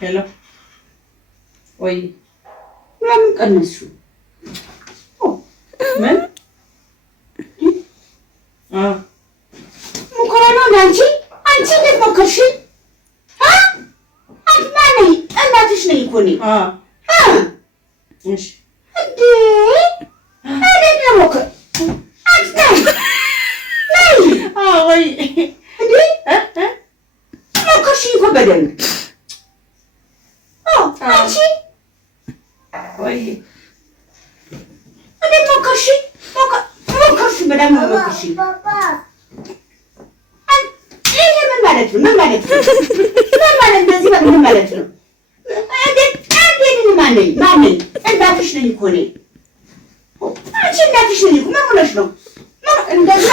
ሄሎ ወይ ለምን ቀነሱ? ምን ሙከራ ነው አንቺ እንዴት ሞከርሽ? አንቺ ማነኝ? እናትሽ ነኝ እኮ እኔ። እሺ እንዴ እንዴት ነው ሞከር? አንቺ ነይ ወይ እንዴ ሞከርሽ እኮ በደንብ አንቺ ወይ እንዴት ሞከርሽ? ሞከርሽ በደንብ ሞከርሽ። ይሄ ምን ማለት ነው? ምን ማለት ነው? ምን ማለት እንደዚህ ምን ማለት ነው? እንዴት ማነኝ? እናትሽ ነኝ እኮ እኔ። አንቺ እናትሽ ነኝ እኮ ምን ሆነሽ ነው? እንደዛ